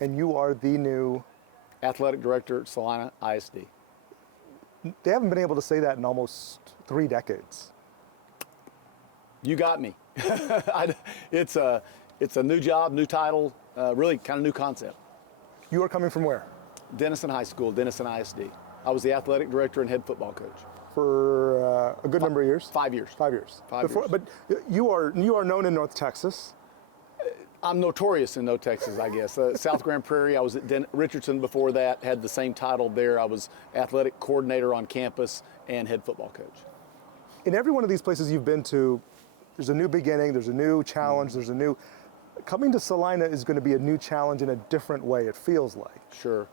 And you are the new athletic director at Celina ISD. They haven't been able to say that in almost 3 decades. You got me. It's a new job, new title, really kind of new concept. You are coming from where? Denison High School, Denison ISD. I was the athletic director and head football coach. For a good number of years? 5 years. 5 years. Five years. But you are known in North Texas. I'm notorious in North Texas, I guess. South Grand Prairie, I was at Richardson before that, had the same title there. I was athletic coordinator on campus and head football coach. In every one of these places you've been to, there's a new beginning, there's a new challenge, there's a new... Coming to Celina is going to be a new challenge in a different way, it feels like. Sure.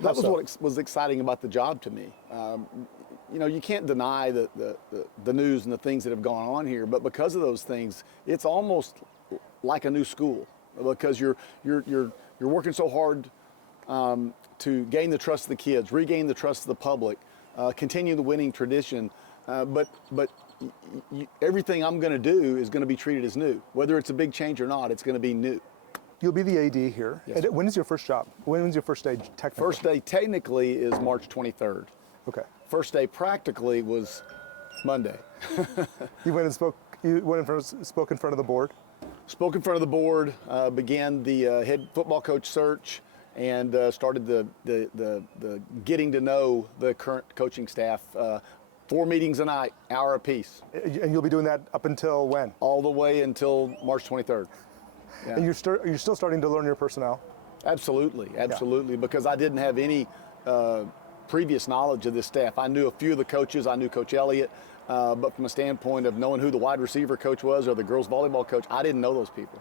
That was what was exciting about the job to me. You know, you can't deny the news and the things that have gone on here, but because of those things, it's almost like a new school, because you're working so hard to gain the trust of the kids, regain the trust of the public, continue the winning tradition, but everything I'm going to do is going to be treated as new. Whether it's a big change or not, it's going to be new. You'll be the AD here. Yes. And when is your first job? When's your first day technically? First day technically is March 23rd. Okay. First day practically was Monday. You went and spoke. You went and spoke in front of the board. Spoke in front of the board. Began the head football coach search, and started the getting to know the current coaching staff. 4 meetings a night, hour apiece. And you'll be doing that up until when? All the way until March 23rd. Yeah. And you're still starting to learn your personnel? Absolutely, Yeah. because I didn't have any previous knowledge of this staff. I knew a few of the coaches. I knew Coach Elliott, but from a standpoint of knowing who the wide receiver coach was or the girls volleyball coach, I didn't know those people.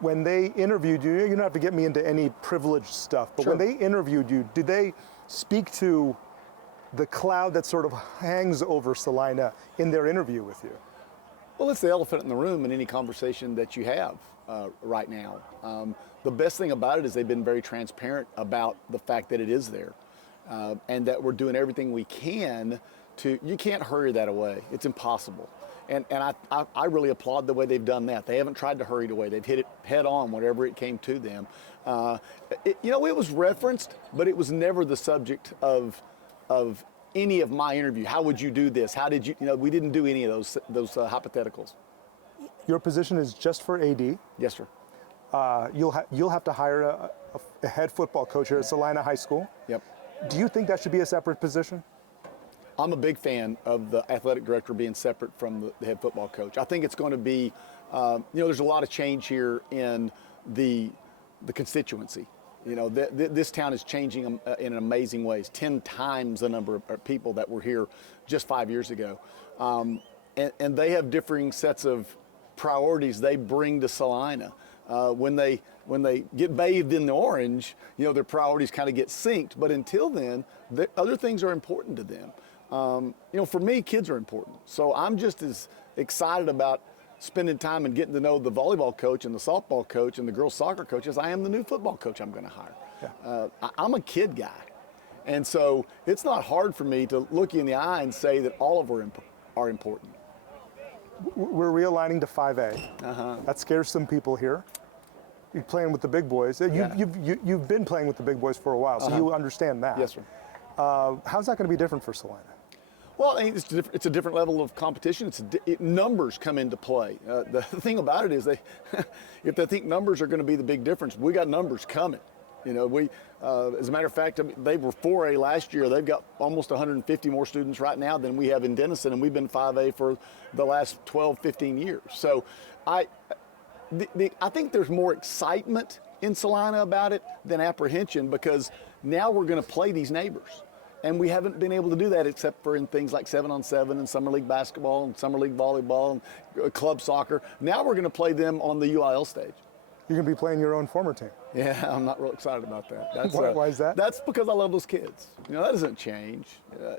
When they interviewed you, you don't have to get me into any privileged stuff, but Sure. when they interviewed you, did they speak to the cloud that sort of hangs over Celina in their interview with you? Well, it's the elephant in the room in any conversation that you have right now. The best thing about it is they've been very transparent about the fact that it is there, and that we're doing everything we can to, you can't hurry that away. It's impossible. And I really applaud the way they've done that. They haven't tried to hurry it away. They've hit it head on whenever it came to them. You know, it was referenced, but it was never the subject of any of my interview. How would you do this? How did you, we didn't do any of those hypotheticals. Your position is just for AD. Yes, sir. You'll have to hire a head football coach here at Celina High School. Yep. Do you think that should be a separate position? I'm a big fan of the athletic director being separate from the head football coach. I think it's going to be, there's a lot of change here in the constituency. This town is changing in amazing ways, 10 times the number of people that were here just 5 years ago. And they have differing sets of priorities they bring to Celina. When they get bathed in the orange, their priorities kind of get synced. But until then, other things are important to them. For me, kids are important. So I'm just as excited about spending time and getting to know the volleyball coach and the softball coach and the girls soccer coach as I am the new football coach I'm going to hire. Yeah. I'm a kid guy. And so it's not hard for me to look you in the eye and say that all of them are important. We're realigning to 5A. That scares some people here. You're playing with the big boys. You've been playing with the big boys for a while, so you understand that. Yes, sir. How's that going to be different for Celina? Well, it's a different level of competition. Numbers come into play. The thing about it is if they think numbers are going to be the big difference, we got numbers coming. As a matter of fact, they were 4A last year. They've got almost 150 more students right now than we have in Denison, and we've been 5A for the last 12, 15 years. So I think there's more excitement in Celina about it than apprehension, because now we're going to play these neighbors. And we haven't been able to do that except for in things like 7-on-7 and summer league basketball and summer league volleyball and club soccer. Now we're going to play them on the UIL stage. You're going to be playing your own former team. Yeah, I'm not real excited about that. Why is that? That's because I love those kids. That doesn't change.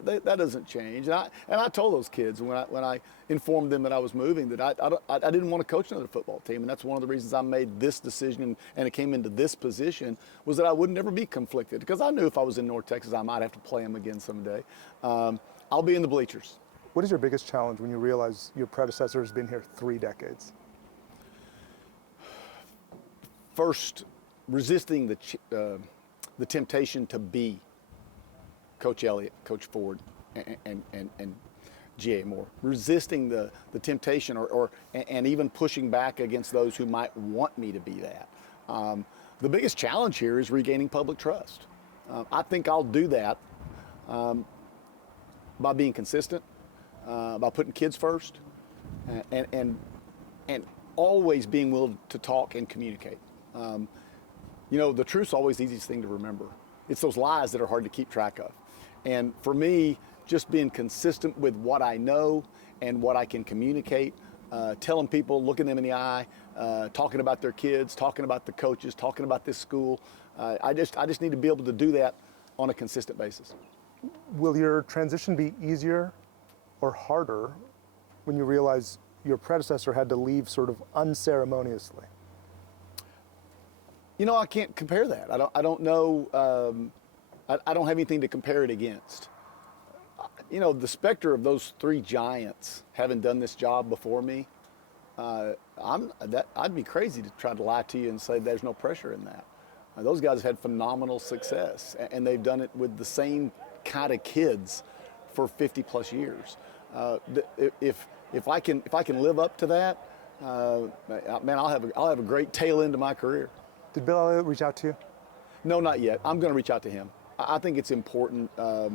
That doesn't change. And I told those kids when I informed them that I was moving that I didn't want to coach another football team, and that's one of the reasons I made this decision and it came into this position, was that I would never be conflicted, because I knew if I was in North Texas I might have to play them again someday. I'll be in the bleachers. What is your biggest challenge when you realize your predecessor has been here 3 decades? First resisting the temptation to be Coach Elliott, Coach Ford, and G.A. Moore, resisting the temptation and even pushing back against those who might want me to be that. The biggest challenge here is regaining public trust. I think I'll do that by being consistent, by putting kids first, and always being willing to talk and communicate. The truth's always the easiest thing to remember. It's those lies that are hard to keep track of. And for me, just being consistent with what I know and what I can communicate, telling people, looking them in the eye, talking about their kids, talking about the coaches, talking about this school. I just need to be able to do that on a consistent basis. Will your transition be easier or harder when you realize your predecessor had to leave sort of unceremoniously? I can't compare that. I don't know. I don't have anything to compare it against. The specter of those three giants having done this job before me, I'd be crazy to try to lie to you and say there's no pressure in that. Those guys have had phenomenal success, and they've done it with the same kind of kids for 50 plus years. If I can live up to that, man, I'll have a great tail end to my career. Did Bill Elliott reach out to you? No, not yet. I'm going to reach out to him. I think it's important. I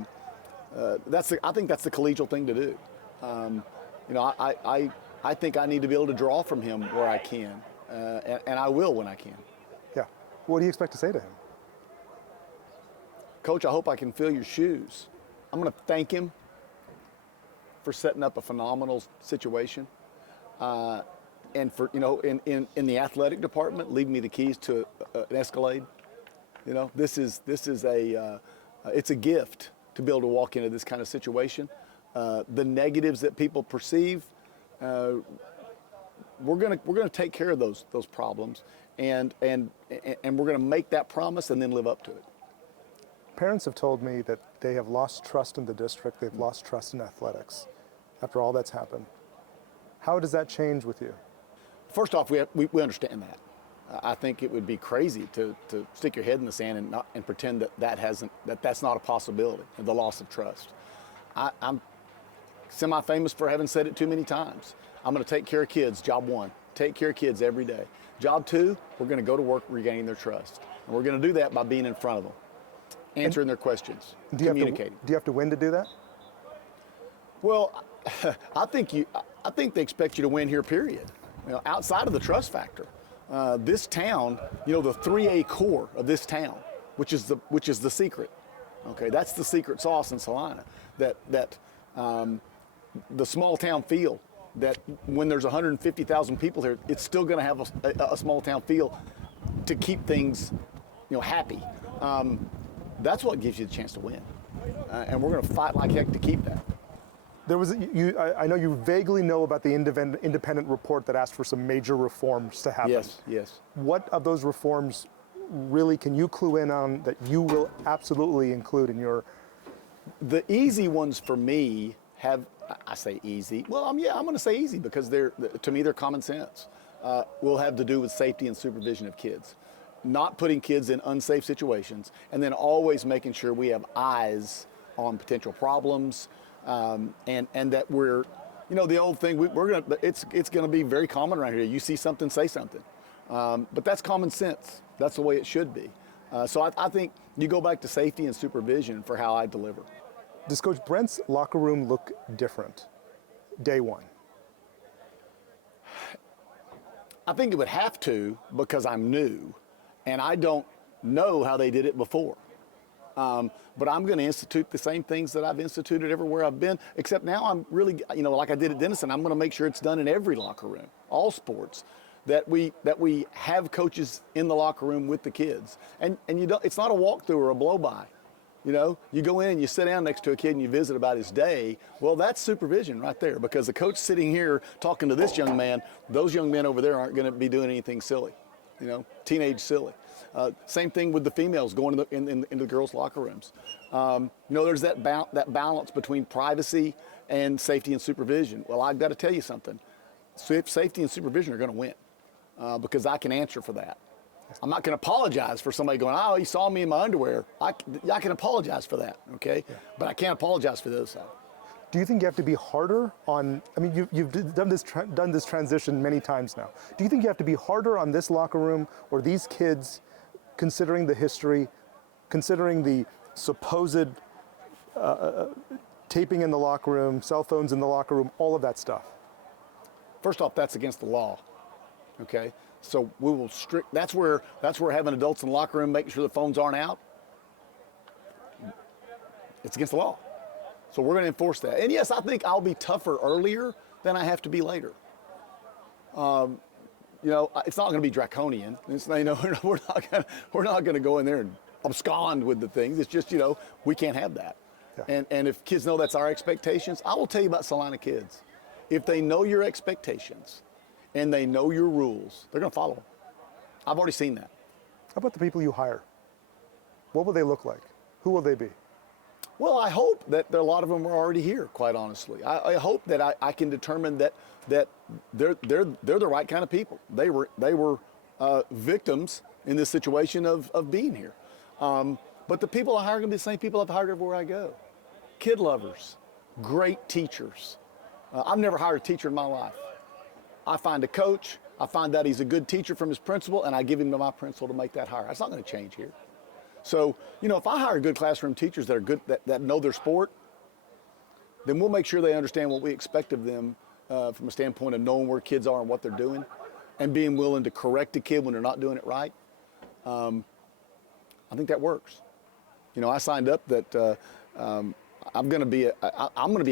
think that's the collegial thing to do. I think I need to be able to draw from him where I can, and I will when I can. Yeah. What do you expect to say to him? Coach, I hope I can fill your shoes. I'm going to thank him for setting up a phenomenal situation, and for in the athletic department, leaving me the keys to an Escalade. This is it's a gift to be able to walk into this kind of situation. The negatives that people perceive, we're gonna take care of those problems, and we're gonna make that promise and then live up to it. Parents have told me that they have lost trust in the district. They've lost trust in athletics after all that's happened. How does that change with you? First off, we understand that. I think it would be crazy to stick your head in the sand and pretend that's not a possibility, the loss of trust. I'm semi-famous for having said it too many times. I'm going to take care of kids, job one. Take care of kids every day. Job two, we're going to go to work regaining their trust. And we're going to do that by being in front of them, answering their questions, communicating. Do you have to win to do that? Well, I think they expect you to win here, period. Outside of the trust factor. This town, the 3A core of this town, which is the secret. Okay, that's the secret sauce in Celina. That the small town feel. That when there's 150,000 people here, it's still going to have a small town feel to keep things, happy. That's what gives you the chance to win, and we're going to fight like heck to keep that. There was I know you vaguely know about the independent report that asked for some major reforms to happen. Yes. What of those reforms really can you clue in on that you will absolutely include in your? The easy ones for me I say easy. Well, I'm going to say easy because to me they're common sense. Will have to do with safety and supervision of kids, not putting kids in unsafe situations, and then always making sure we have eyes on potential problems. And that we're, the old thing, it's going to be very common around here. You see something, say something. But that's common sense. That's the way it should be. So I think you go back to safety and supervision for how I deliver. Does Coach Brent's locker room look different day one? I think it would have to because I'm new and I don't know how they did it before. But I'm going to institute the same things that I've instituted everywhere I've been, except now I'm really, like I did at Denison, I'm going to make sure it's done in every locker room, all sports, that we have coaches in the locker room with the kids. And it's not a walkthrough or a blow-by. You go in and you sit down next to a kid and you visit about his day. Well, that's supervision right there, because the coach sitting here talking to this young man, those young men over there aren't going to be doing anything silly, teenage silly. Same thing with the females going into the girls' locker rooms. There's that balance between privacy and safety and supervision. Well, I've got to tell you something. Safety and supervision are going to win because I can answer for that. I'm not going to apologize for somebody going, oh, he saw me in my underwear. I can apologize for that, okay? Yeah. But I can't apologize for the other side. Do you think you have to be harder on, I mean, you've done this transition many times now. Do you think you have to be harder on this locker room or these kids, considering the history, considering the supposed taping in the locker room, cell phones in the locker room, all of that stuff? First off, that's against the law, okay? So we will that's where having adults in the locker room making sure the phones aren't out. It's against the law. So we're going to enforce that. And yes, I think I'll be tougher earlier than I have to be later. You know, it's not going to be draconian. It's, you know, we're not going to go in there and abscond with the things. It's just, you know, we can't have that. Yeah. And if kids know that's our expectations, I will tell you about Celina kids. If they know your expectations and they know your rules, they're going to follow them. I've already seen that. How about the people you hire? What will they look like? Who will they be? Well, I hope that a lot of them are already here, quite honestly. I hope that I can determine that they're the right kind of people. They were victims in this situation of being here. But the people I hire are going to be the same people I've hired everywhere I go. Kid lovers, great teachers. I've never hired a teacher in my life. I find a coach, I find that he's a good teacher from his principal, and I give him to my principal to make that hire. That's not going to change here. So, you know, if I hire good classroom teachers that are good, that know their sport, then we'll make sure they understand what we expect of them from a standpoint of knowing where kids are and what they're doing and being willing to correct a kid when they're not doing it right. I think that works. You know, I signed up that I'm going to be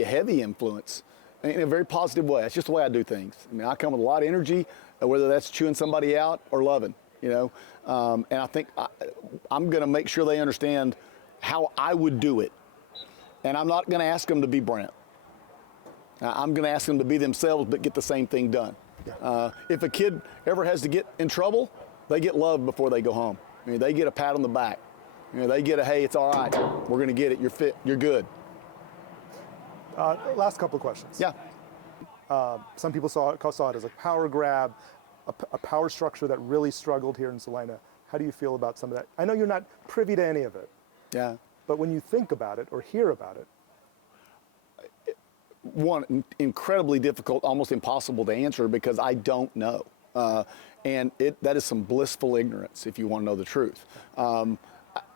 a heavy influence in a very positive way. It's just the way I do things. I mean, I come with a lot of energy, whether that's chewing somebody out or loving, you know. And I think I'm going to make sure they understand how I would do it. And I'm not going to ask them to be Brent. I'm going to ask them to be themselves, but get the same thing done. Yeah. If a kid ever has to get in trouble, they get love before they go home. I mean, they get a pat on the back. You know, they get a, hey, it's all right. We're going to get it. You're fit. You're good. Last couple of questions. Yeah. Some people saw it as a power grab, a power structure that really struggled here in Celina. How do you feel about some of that? I know you're not privy to any of it. Yeah. But when you think about it or hear about it. One, incredibly difficult, almost impossible to answer because I don't know. And that is some blissful ignorance if you want to know the truth.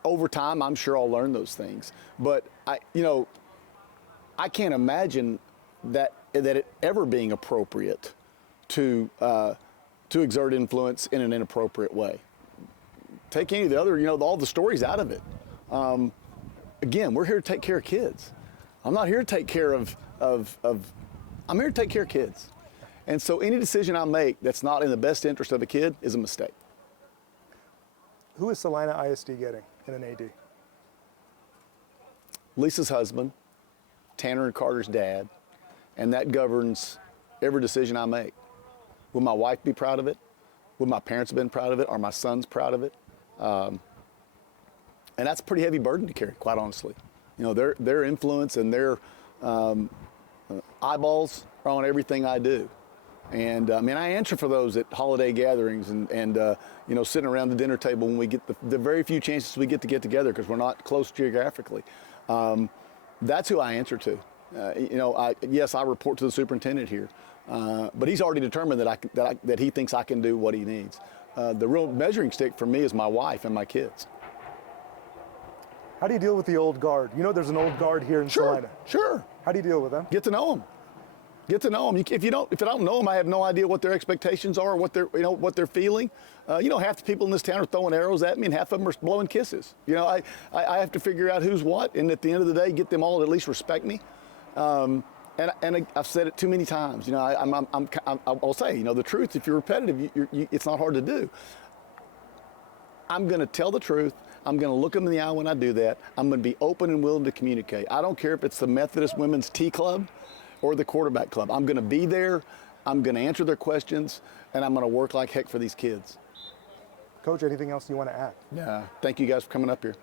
Over time, I'm sure I'll learn those things. But I can't imagine that it ever being appropriate to exert influence in an inappropriate way. Take any of the other, all the stories out of it. Again, we're here to take care of kids. I'm not here to take care of I'm here to take care of kids. And so any decision I make that's not in the best interest of a kid is a mistake. Who is Celina ISD getting in an AD? Lisa's husband, Tanner and Carter's dad, and that governs every decision I make. Will my wife be proud of it? Would my parents have been proud of it? Are my sons proud of it? And that's a pretty heavy burden to carry, quite honestly. Their influence and their eyeballs are on everything I do. And I answer for those at holiday gatherings and sitting around the dinner table when we get the very few chances we get together because we're not close geographically. That's who I answer to. Yes, I report to the superintendent here, but he's already determined that he thinks I can do what he needs. The real measuring stick for me is my wife and my kids. How do you deal with the old guard? There's an old guard here in Celina. Sure. How do you deal with them? Get to know them. Get to know them. If I don't know them, I have no idea what their expectations are, what they're feeling. Half the people in this town are throwing arrows at me, and half of them are blowing kisses. I have to figure out who's what, and at the end of the day, get them all to at least respect me. And I've said it too many times. I'll say, the truth. If you're repetitive, it's not hard to do. I'm going to tell the truth. I'm going to look them in the eye when I do that. I'm going to be open and willing to communicate. I don't care if it's the Methodist Women's Tea Club or the quarterback club. I'm going to be there. I'm going to answer their questions, and I'm going to work like heck for these kids. Coach, anything else you want to add? Yeah. Thank you guys for coming up here.